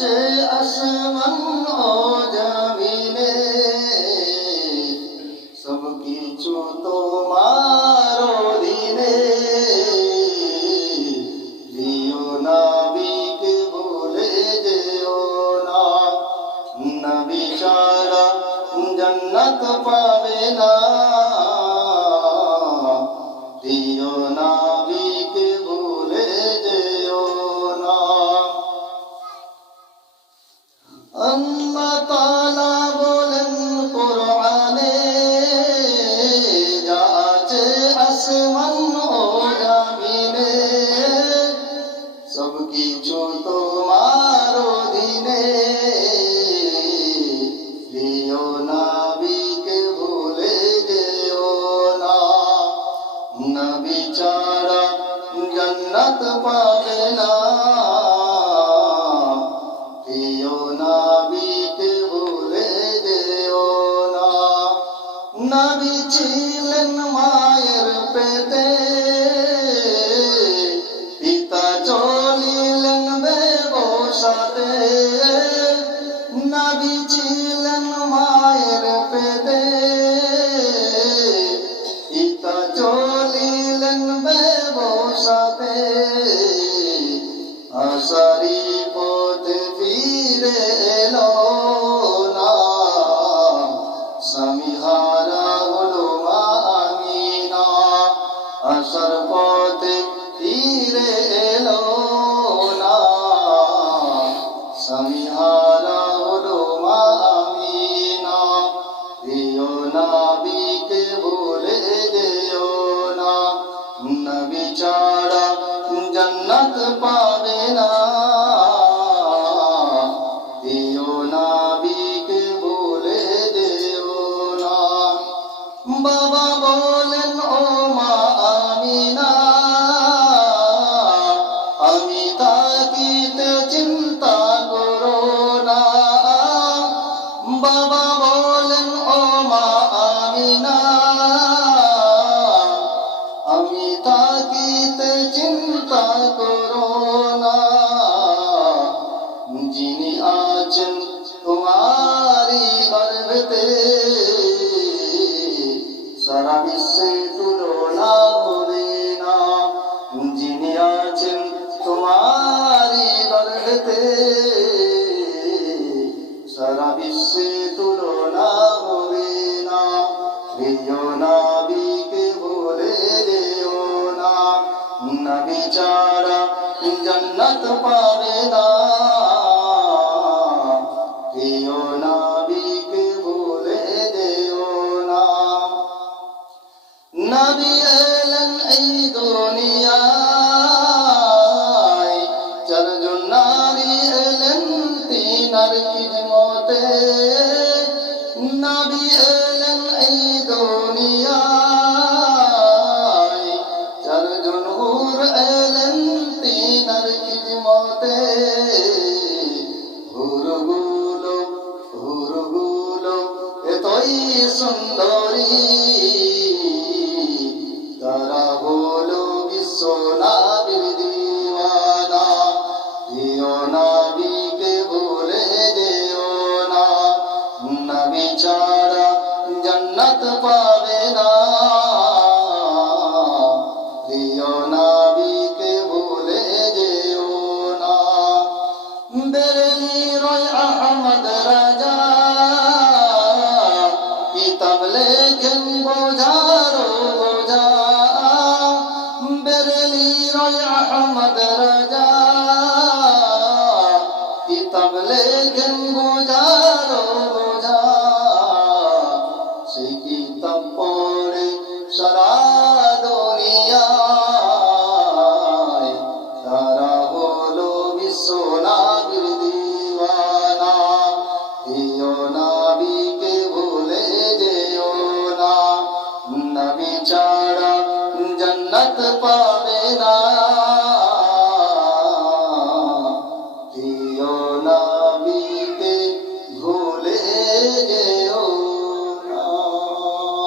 আছে আসমান ও জমিনে, সব কিছু তোমার অধীনে। প্রিয় নবীকে ভুলে যেও না, নবী ছাড়া জান্নাত পাবে না। প্রিয় নবীকে ভুলে যেও না। আল্লাহ তাআলা বলেন কোরআনে, যা আছে আসমান ও জমিনে, সব কিছু তোমার অধীনে। প্রিয় নবীকে ভুলে যেও না, নবী ছাড়া জান্নাত পাবে না। প্রিয় নবীকে ভুলে যেও না। নবী ছিলেন মায়ের পেটে, পিতা চলিলেন ব্যবসাতে। নবী ছিলেন মায়ের পেটে, পিতা চলিলেন ব্যবসাতে। আশারি পথে ফিরে এলো না, স্বামী হারা হলো মা আমিনা। আশার পথে ফিরে এলো না, স্বামী হারা হলো মা আমিনা। প্রিয় নবীকে ভুলে যেও না, নবী ছাড়া জান্নাত পাবে না। প্রিয় নবীকে ভুলে যেও না। বাবা বলেন ও মা আমিনা, আমি থাকিতে চিন্তা করো না। বাবা বলেন ও মা আমিনা, আমি থাকিতে চিন্তা করো না। যিনি আছেন তোমারি গর্ভেতে, সারা বিশ্বে তুলনা হবে না। যিনি আছেন তোমারি গর্ভেতে, সারা বিশ্বে তুলনা হবে না। প্রিয় নবীকে ভুলে যেও না, নবী ছাড়া জান্নাত পাবে না। প্রিয় নবীকে ভুলে যেও না। নবী এলেন এই দুনিয়ায়, চারজন নারী এলেন তিনার খিদমতে। নবী এলেন এই দুনিয়ায়, চারজন হুর এলেন তিনার খিদমতে। হুরগুলো এতই সুন্দরী, তারা হলো বিশ্ব নবীর দিওয়ানা। প্রিয় নবীকে ভুলে যেও না, নবী ছাড়া জান্নাত পাবে না। প্রিয় নবীকে ভুলে যেও না। বেরেলির আহমদ রাজা কিতাব লেখেন বোঝারো বোঝা। বেরেলির আহমদ রাজা কিতাব লেখেন বোঝা।